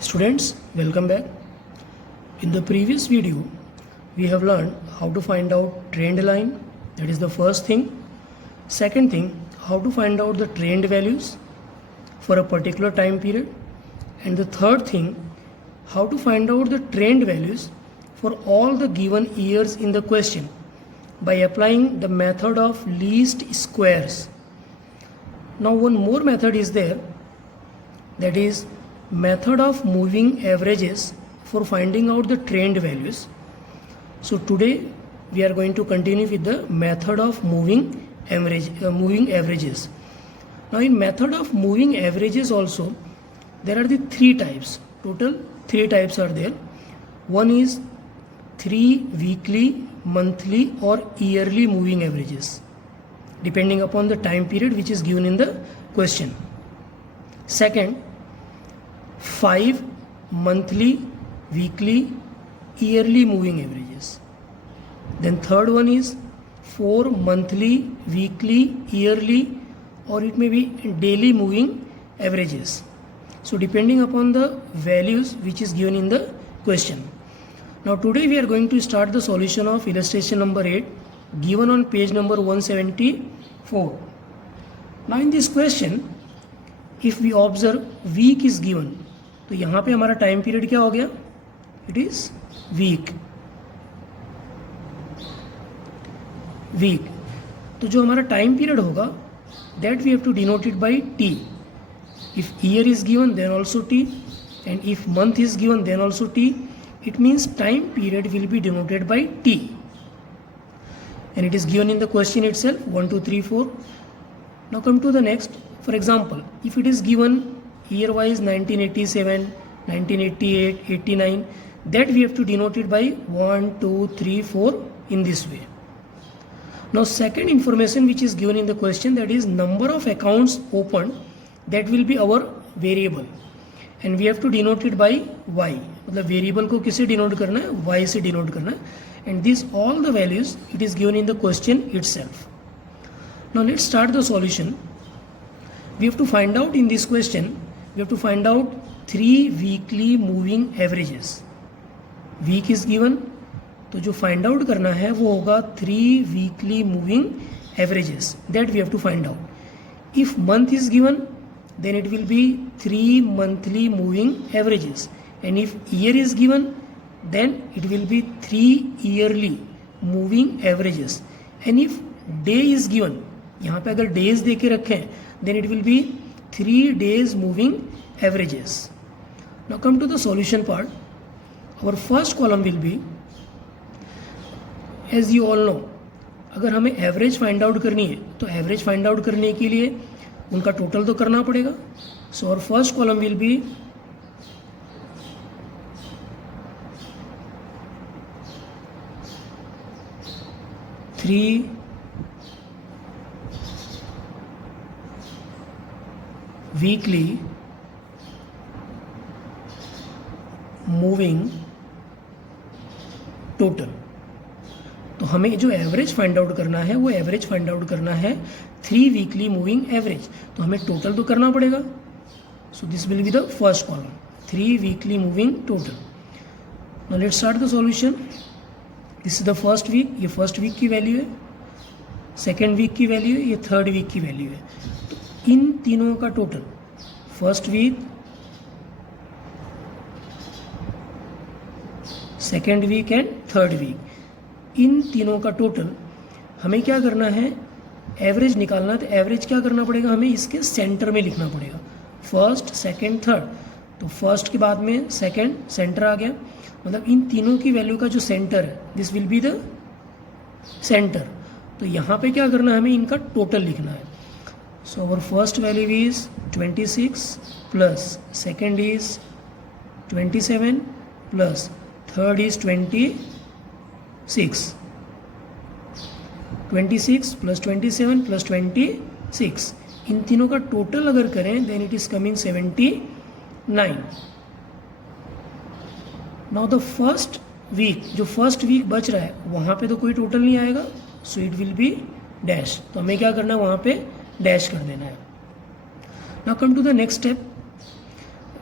Students, welcome back. In the previous video, we have learned how to find out trend line. That is the first thing. Second thing, how to find out the trend values for a particular time period. And the third thing, how to find out the trend values for all the given years in the question by applying the method of least squares. Now one more method is there, that is method of moving averages for finding out the trend values. So today we are going to continue with the method of moving averages. Now in method of moving averages also there are the three types. Total three types are there. One is 3 weekly, monthly or yearly moving averages depending upon the time period which is given in the question. Second, 5 monthly, weekly, yearly moving averages. Then third one is 4 monthly, weekly, yearly or it may be daily moving averages. So depending upon the values which is given in the question. Now today we are going to start the solution of illustration number 8 given on page number 174. Now in this question, if we observe week is given, तो यहाँ पे हमारा time period क्या हो गया? It is week. तो जो हमारा टाइम पीरियड होगा that we have to denote it by T. If year is given then also T and if month is given then also T. It means time period will be denoted by T and it is given in the question itself 1 2 3 4. Now come to the next. For example, if it is given year wise 1987, 1988, 89, that we have to denote it by 1 2 3 4 in this way. Now second information which is given in the question, that is number of accounts opened, that will be our variable and we have to denote it by y. मतलब variable को किससे denote करना है? y से denote करना है. And these all the values it is given in the question itself. Now let's start the solution. We have to find out in this question, we have to find out 3 weekly moving averages. Week is given, तो जो find out करना है वो होगा 3 weekly moving averages, that we have to find out. If month is given, then it will be 3 monthly moving averages, and if year is given, then it will be 3 yearly moving averages, and if day is given, यहाँ पे अगर days दे के रखें then it will be 3 days moving averages. Now come to the solution part. Our first column will be, as you all know, अगर हमें average find out करनी है तो एवरेज फाइंड आउट करने के लिए उनका टोटल तो करना पड़ेगा. सो और first column will be 3 weekly moving total. तो हमें जो एवरेज फाइंड आउट करना है वो एवरेज फाइंड आउट करना है 3 वीकली मूविंग एवरेज. तो हमें टोटल तो करना पड़ेगा. So this will be the first column, 3 weekly moving total. Now let's start the solution. This is the first week, ये फर्स्ट वीक की वैल्यू है. सेकेंड वीक की वैल्यू है, ये थर्ड वीक की वैल्यू है. तो इन तीनों का total, first week, second week and third week, इन तीनों का टोटल हमें क्या करना है? एवरेज निकालना है. तो एवरेज क्या करना पड़ेगा? हमें इसके सेंटर में लिखना पड़ेगा. First, second, third. तो फर्स्ट के बाद में सेकेंड, सेंटर आ गया. मतलब इन तीनों की वैल्यू का जो सेंटर है, this will be the centre. तो यहाँ पे क्या करना है? हमें इनका टोटल लिखना है. So our first value is 26 plus second is 27 plus third is 26. 26 plus 27 plus 26, इन तीनों का टोटल अगर करें then it is coming 79. Now the first week, जो फर्स्ट वीक बच रहा है वहाँ पे तो कोई टोटल नहीं आएगा, so it will be dash. तो हमें क्या करना है? वहाँ पे डैश कर देना है. Now come to the next step.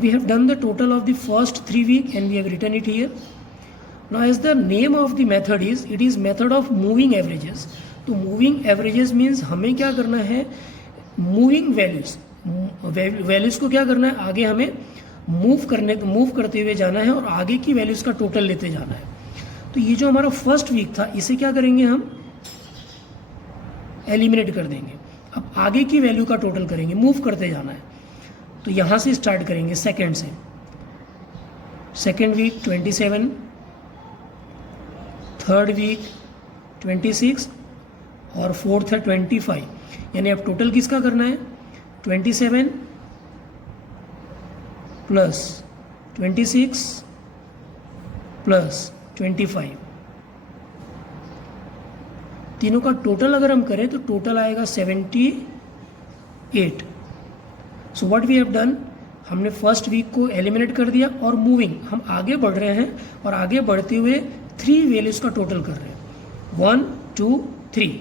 we have done the total of the first 3 week and we have written it here. Now as the name of the method is, it is method of moving averages. तो moving averages means हमें क्या करना है, moving values को क्या करना है, आगे हमें मूव करते हुए जाना है और आगे की वैल्यूज़ का टोटल लेते जाना है. तो ये जो हमारा फर्स्ट वीक था इसे क्या करेंगे, हम एलिमिनेट कर देंगे. अब आगे की वैल्यू का टोटल करेंगे, मूव करते जाना है. तो यहाँ से स्टार्ट करेंगे सेकेंड से. सेकेंड वीक 27, थर्ड वीक 26 और फोर्थ है 25. यानी अब टोटल किसका करना है, 27 प्लस 26 प्लस 25. तीनों का टोटल अगर हम करें तो टोटल आएगा 78. So what we have done, हमने फर्स्ट वीक को एलिमिनेट कर दिया और मूविंग हम आगे बढ़ रहे हैं और आगे बढ़ते हुए 3 वैल्यूज़ का टोटल कर रहे हैं. 1 2 3,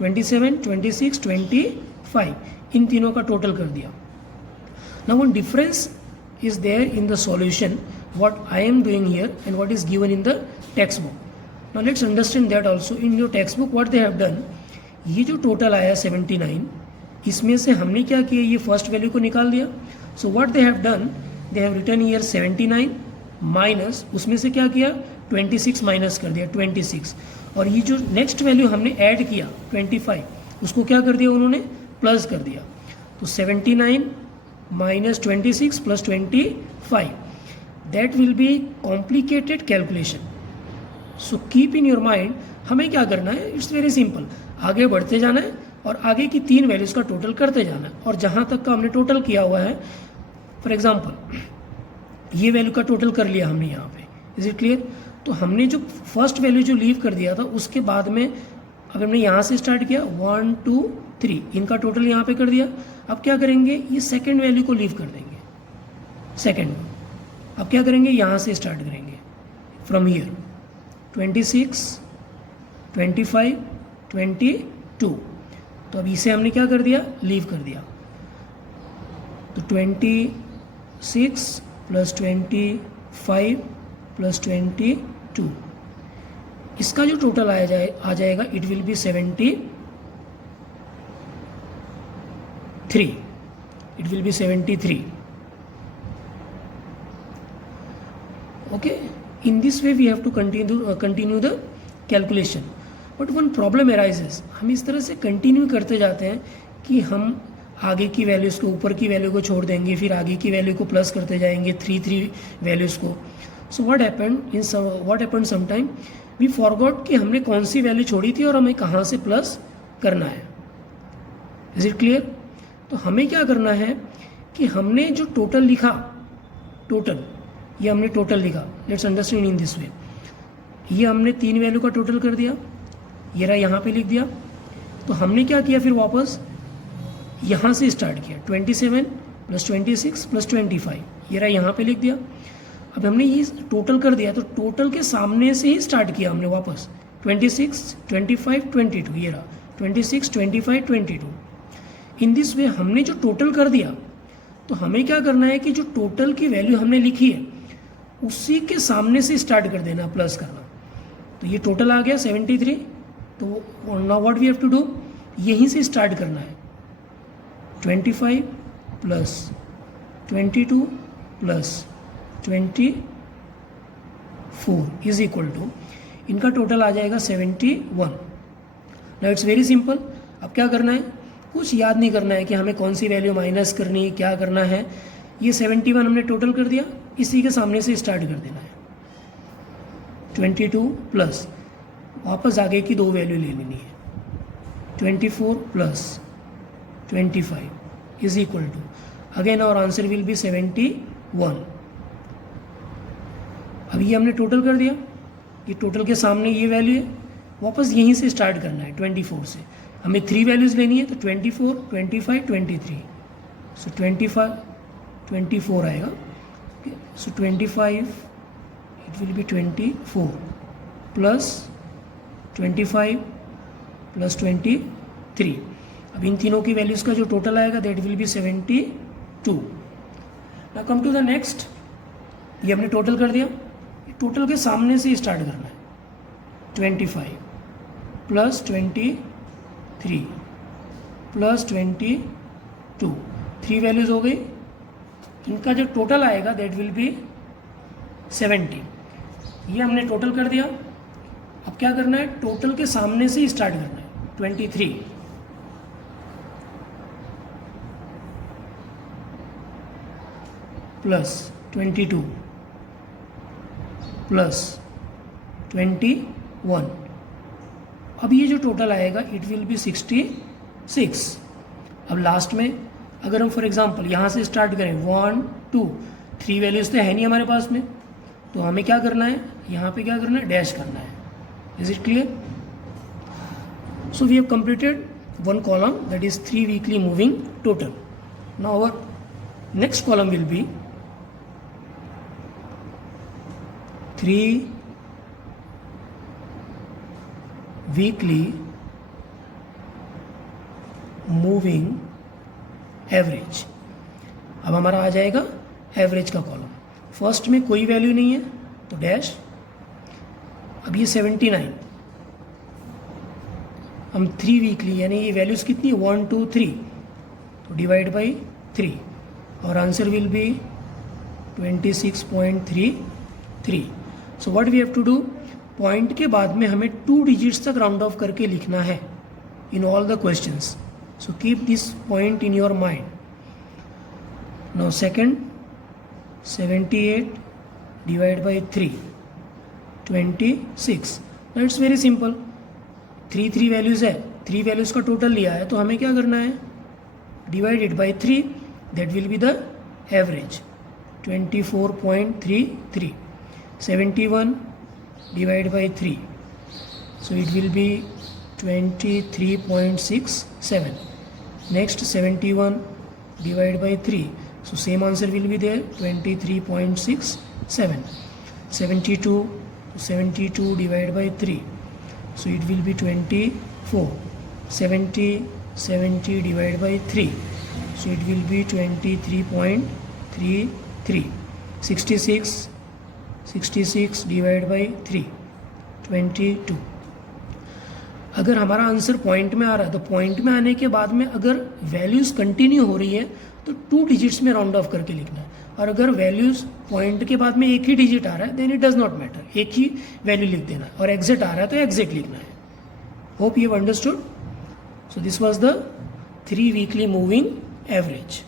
27 26 25, इन तीनों का टोटल कर दिया. Now one difference is there in the solution what I am doing here and what is given in the textbook. Now let's understand that also. In your textbook what they have done, ये जो total आया 79, इसमें से हमने क्या किया, ये first value को निकाल दिया. So what they have done, they have written here 79 minus उसमें से क्या किया, 26 माइनस कर दिया 26. और ये जो नेक्स्ट वैल्यू हमने ऐड किया 25, उसको क्या कर दिया उन्होंने, प्लस कर दिया. तो 79 minus 26 plus 25, that will be complicated calculation. So keep in your mind, हमें क्या करना है, इट्स वेरी सिंपल. आगे बढ़ते जाना है और आगे की 3 वैल्यूज़ का टोटल करते जाना है. और जहाँ तक का हमने टोटल किया हुआ है, फॉर एग्जांपल ये वैल्यू का टोटल कर लिया हमने यहाँ पे. Is it clear. तो हमने जो फर्स्ट वैल्यू जो लीव कर दिया था उसके बाद में अगर हमने यहाँ से स्टार्ट किया 1 2 3, इनका टोटल यहाँ पे कर दिया. अब क्या करेंगे, ये सेकंड वैल्यू को लीव कर देंगे. सेकंड अब क्या करेंगे, यहाँ से स्टार्ट करेंगे फ्रॉम हियर 26 25 22. तो अब इसे हमने क्या कर दिया, लीव कर दिया. तो 26 प्लस 25 प्लस 22, इसका जो टोटल आ जाएगा it will be 73. It will be 73. Okay. In this way we have to continue the calculation. But one problem arises. हम इस तरह से कंटिन्यू करते जाते हैं कि हम आगे की वैल्यूज़ को, ऊपर की वैल्यू को छोड़ देंगे, फिर आगे की वैल्यू को प्लस करते जाएंगे 3 वैल्यूज़ को. So what happened sometime, we forgot कि हमने कौन सी वैल्यू छोड़ी थी और हमें कहाँ से प्लस करना है. Is it clear. तो हमें क्या करना है कि हमने जो टोटल लिखा, टोटल ये हमने टोटल लिखा, let's understand in this way. ये हमने 3 वैल्यू का टोटल कर दिया, ये रहा यहाँ पे लिख दिया. तो हमने क्या किया, फिर वापस यहाँ से स्टार्ट किया 27 प्लस 26 प्लस 25, ये रहा यहाँ पे लिख दिया. अब हमने ये टोटल कर दिया, तो टोटल के सामने से ही स्टार्ट किया हमने वापस 26 25 22, ये रहा 26 25 22. इन दिस वे हमने जो टोटल कर दिया, तो हमें क्या करना है कि जो टोटल की वैल्यू हमने लिखी है उसी के सामने से स्टार्ट कर देना, प्लस करना. तो ये टोटल आ गया 73. तो now what we have to do, यहीं से स्टार्ट करना है. 25 plus 22 plus 24 is equal to, इनका टोटल आ जाएगा 71. Now it's very simple. अब क्या करना है, कुछ याद नहीं करना है कि हमें कौन सी वैल्यू माइनस करनी, क्या करना है. ये 71 हमने टोटल कर दिया, इसी के सामने से स्टार्ट कर देना है. 22 प्लस वापस आगे की 2 वैल्यू ले लेनी है. 24 plus 25 is equal to, again our answer will be 71. अब ये हमने टोटल कर दिया, ये टोटल के सामने ये वैल्यू है, वापस यहीं से स्टार्ट करना है 24 से. हमें 3 वैल्यूज़ लेनी है, तो 24 25 23. सो 24 आएगा. सो 25 it will be 24 plus 25 plus 23. अब इन तीनों की वैल्यूज़ का जो टोटल आएगा दैट विल बी 72. ना कम टू द नेक्स्ट, ये हमने टोटल कर दिया, टोटल के सामने से स्टार्ट करना है। 25 प्लस 23 प्लस 22, 3 वैल्यूज हो गई, इनका जो टोटल आएगा दैट विल बी 70। ये हमने टोटल कर दिया। अब क्या करना है, टोटल के सामने से ही स्टार्ट करना है। 23 प्लस 22 प्लस 21, अब ये जो टोटल आएगा इट विल बी 66। अब लास्ट में अगर हम फॉर एग्जांपल यहाँ से स्टार्ट करें 1 2 3 वैल्यूज तो है नहीं हमारे पास में, तो हमें क्या करना है, यहाँ पे क्या करना है, डैश करना है। Is it clear? So we have completed one column, that is 3 weekly moving total. Now our next column will be 3 weekly moving average. अब हमारा आ जाएगा एवरेज का कॉलम। फर्स्ट में कोई वैल्यू नहीं है तो डैश। अब ये 79, हम 3 वीकली यानी ये वैल्यूज़ कितनी 1 2 3, तो डिवाइड बाई 3 और answer will be 26.33। So what we have to do, point के बाद में हमें 2 डिजिट्स तक राउंड ऑफ करके लिखना है in all the questions. So keep this point in your mind. Now second 78 divide by 3 26। Now it's very simple, 3 values है, 3 values का टोटल लिया है तो हमें क्या करना है, divided by 3, that will be the average 24.33। 71 divide by 3, so it will be 23.67। Next 71 divide by 3, so same answer will be there 23.67। 72 divided by 3, so it will be 24। 70 divided by 3, so it will be 23.33। 66 divided by 3 22। अगर हमारा answer point में आ रहा है तो point में आने के बाद में अगर वैल्यूज़ कंटिन्यू हो रही है तो 2 डिजिट्स में राउंड ऑफ करके लिखना है, और अगर वैल्यूज़ पॉइंट के बाद में एक ही डिजिट आ रहा है then it does not matter, एक ही वैल्यू लिख देना है, और एग्जिट आ रहा है तो एग्जिट लिखना है। Hope you have understood. So this was the 3 weekly moving average.